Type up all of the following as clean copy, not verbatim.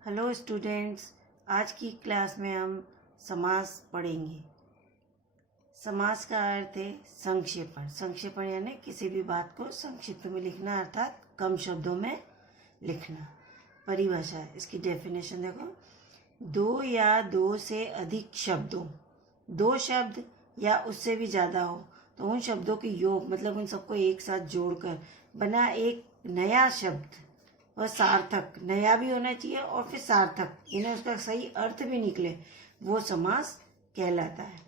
Hello students, आज की class में हम समास पढ़ेंगे। समास का अर्थ है संक्षेपण। संक्षेपण यानी किसी भी बात को संक्षिप्त में लिखना, अर्थात कम शब्दों में लिखना। परिभाषा, इसकी डेफिनेशन देखो। दो या दो से अधिक शब्दों, दो शब्द या उससे भी ज़्यादा हो तो उन शब्दों के योग मतलब उन सबको एक साथ जोड़कर बना एक नया शब्द, वह सार्थक, नया भी होना चाहिए और फिर सार्थक यानी उसका सही अर्थ भी निकले, वो समास कहलाता है।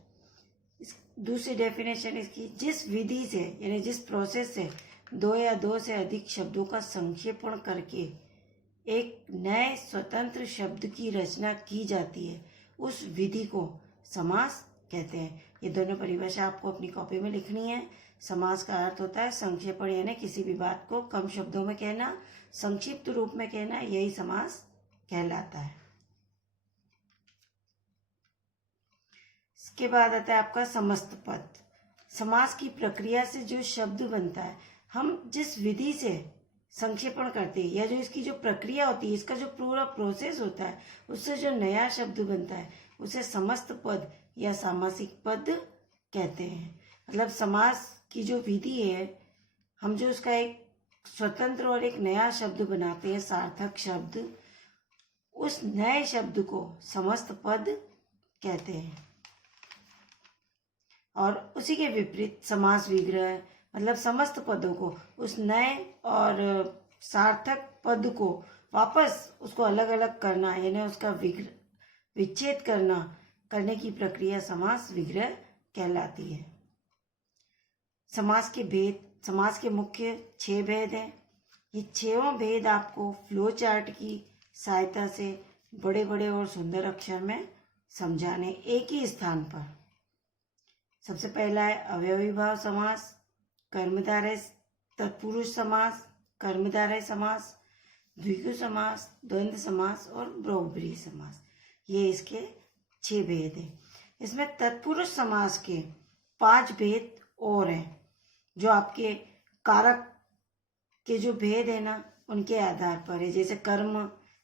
दूसरी डेफिनेशन इसकी, जिस विधि से यानी जिस प्रोसेस से दो या दो से अधिक शब्दों का संक्षेपण करके एक नए स्वतंत्र शब्द की रचना की जाती है, उस विधि को समास कहते हैं। ये दोनों परिभाषा आपको अपनी कॉपी में लिखनी है। समास का अर्थ होता है संक्षेपण यानी किसी भी बात को कम शब्दों में कहना, संक्षिप्त रूप में कहना, यही समास कहलाता है। इसके बाद आता है आपका समस्त पद। समास की प्रक्रिया से जो शब्द बनता है, हम जिस विधि से संक्षेपण करते हैं या जो इसकी जो प्रक्रिया होती है, इसका जो पूरा प्रोसेस होता है, उससे जो नया शब्द बनता है उसे समस्त पद या सामासिक पद कहते हैं। मतलब समास की जो विधि है, हम जो उसका एक स्वतंत्र और एक नया शब्द बनाते हैं, सार्थक शब्द, उस नए शब्द को समस्त पद कहते हैं। और उसी के विपरीत समास विग्रह, मतलब समस्त पदों को, उस नए और सार्थक पद को वापस उसको अलग अलग करना यानी उसका विच्छेद करने की प्रक्रिया समास विग्रह कहलाती है। समास के भेद, समास के मुख्य 6 भेद हैं। ये 6 भेद आपको फ्लो चार्ट की सहायता से बड़े बड़े और सुंदर अक्षर में समझाने एक ही स्थान पर। सबसे पहला है अवयवी भाव समास, कर्मधारय तत्पुरुष समास, कर्मधारय समास, द्विगु समास, द्वंद्व समास और बहुब्रीहि समास। ये इसके 6 भेद हैं। इसमें तत्पुरुष समास के 5 भेद और हैं, जो आपके कारक के जो भेद है ना, उनके आधार पर है। जैसे कर्म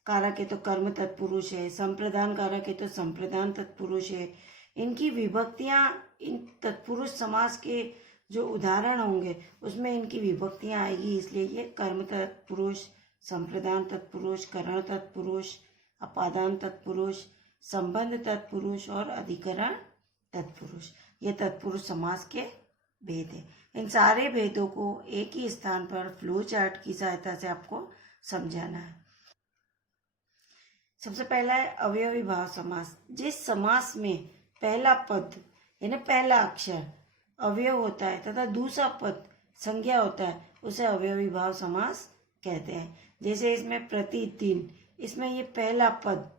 कारक है तो कर्म तत्पुरुष है, संप्रदान कारक है तो संप्रदान तत्पुरुष है। इनकी विभक्तियां, इन तत्पुरुष समास के जो उदाहरण होंगे उसमें इनकी विभक्तियां आएगी, इसलिए ये कर्म तत्पुरुष, संप्रदान तत्पुरुष, करण तत्पुरुष, अपादान तत्पुरुष, संबंध तत्पुरुष और अधिकरण तत्पुरुष, ये तत्पुरुष समास के भेद है। इन सारे भेदों को एक ही स्थान पर फ्लो चार्ट की सहायता से आपको समझाना है। सबसे पहला है अवयवी भाव समास। जिस समास में पहला पद यानी पहला अक्षर अवयव होता है तथा दूसरा पद संज्ञा होता है, उसे अवयवी भाव समास कहते हैं। जैसे इसमें प्रतिदिन, इसमें ये पहला पद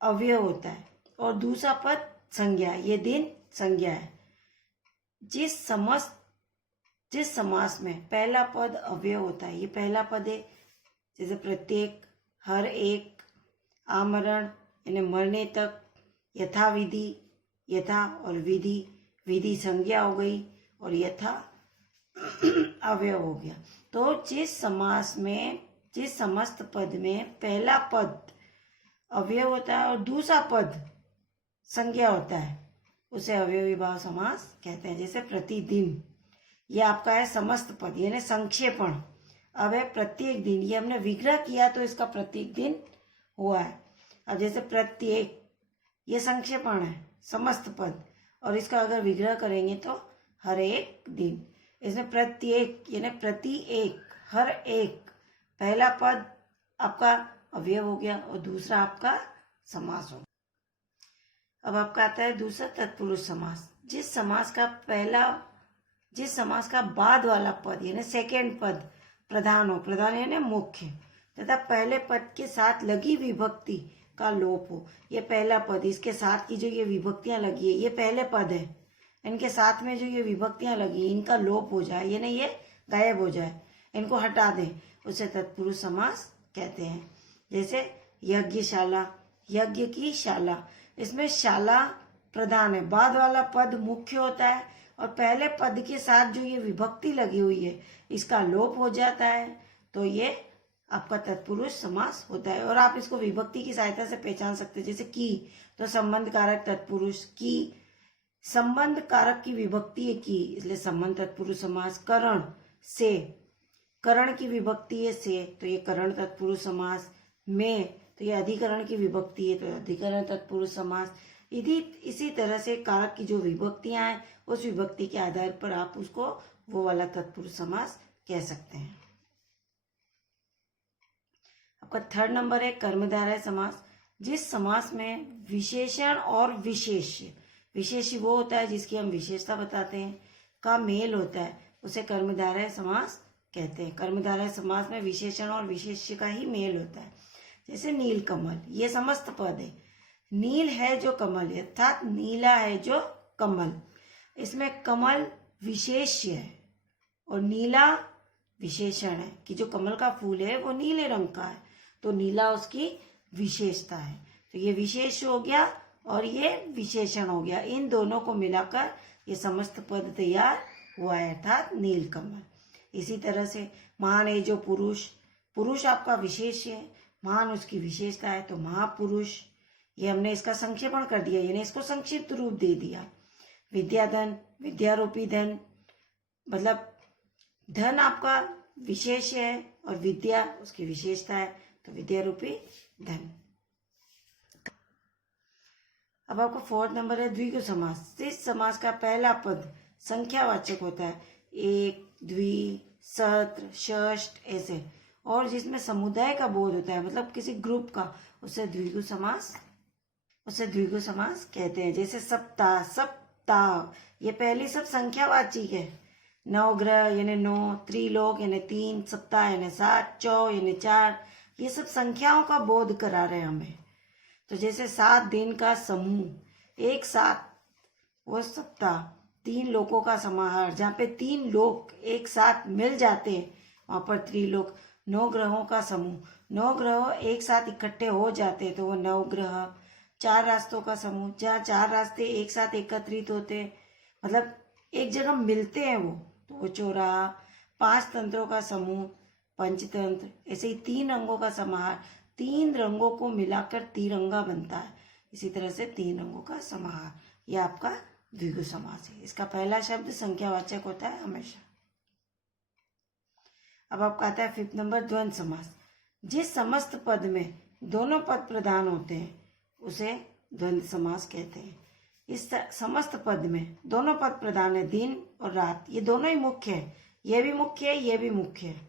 अवयव होता है और दूसरा पद संज्ञा, ये दिन संज्ञा है। जिस समास में पहला पद अवयव होता है, ये पहला पद है। जैसे प्रत्येक, हर एक, आमरण यानी मरने तक, यथाविधि, यथा और विधि, विधि संज्ञा हो गई और यथा अवयव हो गया। तो जिस समस्त पद में पहला पद अवयव होता है और दूसरा पद संज्ञा होता है, उसे अवयवी भाव समास कहते हैं। जैसे प्रतिदिन, ये आपका है समस्त पद यानी संक्षेपण। अब है प्रत्येक दिन, ये हमने विग्रह किया तो इसका प्रत्येक दिन हुआ है। अब जैसे प्रत्येक, ये संक्षेपण है समस्त पद, और इसका अगर विग्रह करेंगे तो हर एक दिन। इसमें प्रत्येक यानी प्रति एक, हर एक, पहला पद आपका अवयव हो गया और दूसरा आपका समास हो गया। अब आपका आता है दूसरा तत्पुरुष समास। जिस समास का बाद वाला पद यानी सेकेंड पद प्रधान हो, प्रधान यानी मुख्य, तथा पहले पद के साथ लगी विभक्ति का लोप हो। ये पहला पद, इसके साथ की जो ये विभक्तियां लगी है, ये पहले पद है, इनके साथ में जो ये विभक्तियां लगी, इनका लोप हो जाए यानी ये गायब हो जाए, इनको हटा दें, उसे तत्पुरुष समास कहते हैं। जैसे यज्ञशाला, यज्ञ की शाला, इसमें शाला प्रधान है, बाद वाला पद मुख्य होता है और पहले पद के साथ जो ये विभक्ति लगी हुई है इसका लोप हो जाता है, तो ये आपका तत्पुरुष समास होता है। और आप इसको विभक्ति की सहायता से पहचान सकते हैं, जैसे की तो संबंध कारक तत्पुरुष, की संबंध कारक की विभक्ति है की, इसलिए संबंध तत्पुरुष समास। करण से, करण की विभक्ति है से, तो ये करण तत्पुरुष समास। में, तो ये अधिकरण की विभक्ति है, तो अधिकरण तत्पुरुष समास। इसी तरह से कारक की जो विभक्तियां हैं उस विभक्ति के आधार पर आप उसको वो वाला तत्पुरुष समास कह सकते हैं। आपका थर्ड नंबर है कर्मधारय समास। जिस समास में विशेषण और विशेष्य, विशेष्य वो होता है जिसकी हम विशेषता बताते हैं, का मेल होता है, उसे कर्मधारय समास कहते हैं। कर्मधारय समास में विशेषण और विशेष्य का ही मेल होता है। जैसे नील कमल, ये समस्त पद है। नील है जो कमल है, अर्थात नीला है जो कमल। इसमें कमल विशेष्य है और नीला विशेषण है कि जो कमल का फूल है वो नीले रंग का है, तो नीला उसकी विशेषता है। तो ये विशेष हो गया और ये विशेषण हो गया। इन दोनों को मिलाकर ये समस्त पद तैयार हुआ है, अर्थात नील कमल। इसी तरह से महान है जो पुरुष, पुरुष आपका विशेष्य है, महान उसकी विशेषता है, तो महापुरुष। ये हमने इसका संक्षेपण कर दिया, यानी इसको संक्षिप्त रूप दे दिया। विद्याधन, विद्यारूपी धन, मतलब धन आपका विशेष है और विद्या उसकी विशेषता है, तो विद्यारूपी धन। अब आपको फोर्थ नंबर है द्विगु समास। इस समास का पहला पद संख्यावाचक होता है, एक, द्वि, सत्र, षष्ठ ऐसे, और जिसमें समुदाय का बोध होता है, मतलब किसी ग्रुप का, उसे द्विगु समास कहते हैं। जैसे सप्ताह, सप्ताह, ये पहली सब संख्यावाची है। नवग्रह यानी 9, त्रिलोक यानी 3, सप्ताह यानी 7, चौ यानी 4, ये सब संख्याओं का बोध करा रहे हैं हमें। तो जैसे 7 दिन का समूह, एक साथ, वो सप्ताह। 3 लोकों का समाहार, जहाँ पे 3 लोक एक साथ मिल जाते हैं वहां पर त्रिलोक। 9 ग्रहों का समूह, 9 ग्रह एक साथ इकट्ठे हो जाते हैं तो वो नवग्रह। 4 रास्तों का समूह, जहाँ 4 रास्ते एक साथ एकत्रित होते हैं, मतलब एक जगह मिलते हैं वो, तो वो चौराहा। 5 तंत्रों का समूह, पंचतंत्र। ऐसे ही 3 रंगों का समाहार, 3 रंगों को मिलाकर तिरंगा बनता है, इसी तरह से 3 रंगों का समाहार। यह आपका द्विगु समास है। इसका पहला शब्द संख्यावाचक होता है हमेशा। अब आपका आता है फिफ्थ नंबर द्वंद्व समास। जिस समस्त पद में दोनों पद प्रधान होते हैं उसे द्वंद्व समास कहते हैं। इस समस्त पद में दोनों पद प्रधान है, दिन और रात, ये दोनों ही मुख्य है, ये भी मुख्य है, ये भी मुख्य है,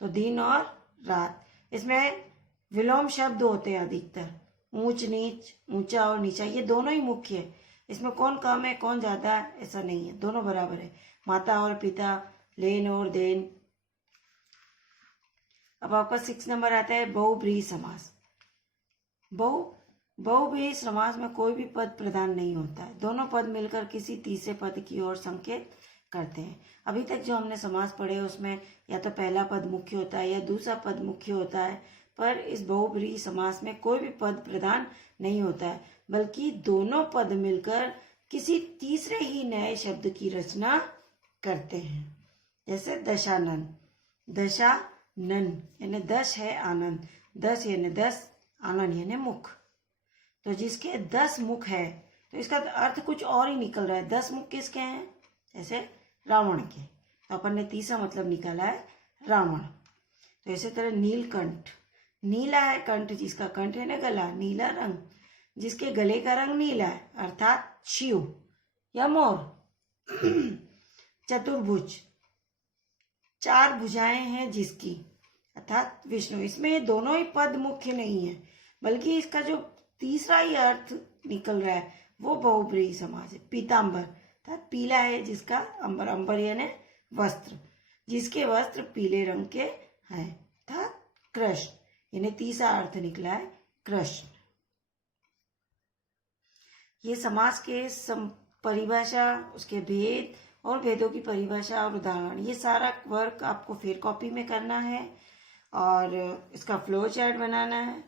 तो दिन और रात। इसमें विलोम शब्द होते हैं अधिकतर, ऊंच नीच, ऊंचा और नीचा, ये दोनों ही मुख्य है। इसमें कौन कम है कौन ज्यादा है ऐसा नहीं है, दोनों बराबर है। माता और पिता, लेन और देन। अब आपका 6 नंबर आता है बहुब्रीहि समास। बहुब्रीहि समास में कोई भी पद प्रधान नहीं होता है, दोनों पद मिलकर किसी तीसरे पद की ओर संकेत करते हैं। अभी तक जो हमने समास पढ़े उसमें या तो पहला पद मुख्य होता है या दूसरा पद मुख्य होता है, पर इस बहुब्रीहि समास में कोई भी पद प्रधान नहीं होता है, बल्कि दोनों पद मिलकर किसी तीसरे ही नए शब्द की रचना करते हैं। जैसे दशानन, दशानन यानी 10 है आनंद, 10 यानी 10, आनंद यानी मुख। तो जिसके 10 मुख है तो इसका अर्थ कुछ और ही निकल रहा है। 10 मुख किसके हैं? जैसे रावण के, तो अपन ने तीसरा मतलब निकाला है रावण। तो इसी तरह नीलकंठ, नीला है कंठ, जिसका कंठ है ना गला, नीला रंग, जिसके गले का रंग नीला है अर्थात शिव या मोर। चतुर्भुज, 4 भुजाएं हैं जिसकी, अर्थात विष्णु। इसमें ये दोनों ही पद मुख्य नहीं है, बल्कि इसका जो तीसरा ही अर्थ निकल रहा है वो बहुब्रीहि समास है। पीतांबर अर्थात पीला है जिसका, अंबर, अंबर यानी वस्त्र, जिसके वस्त्र पीले रंग के हैं अर्थात कृष्ण, यानी तीसरा अर्थ निकला है कृष्ण। ये समास के परिभाषा, उसके भेद और भेदों की परिभाषा और उदाहरण, ये सारा वर्क आपको फिर कॉपी में करना है और इसका फ्लो चार्ट बनाना है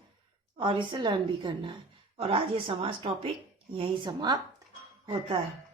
और इसे लर्न भी करना है। और आज ये समास टॉपिक यहीं समाप्त होता है।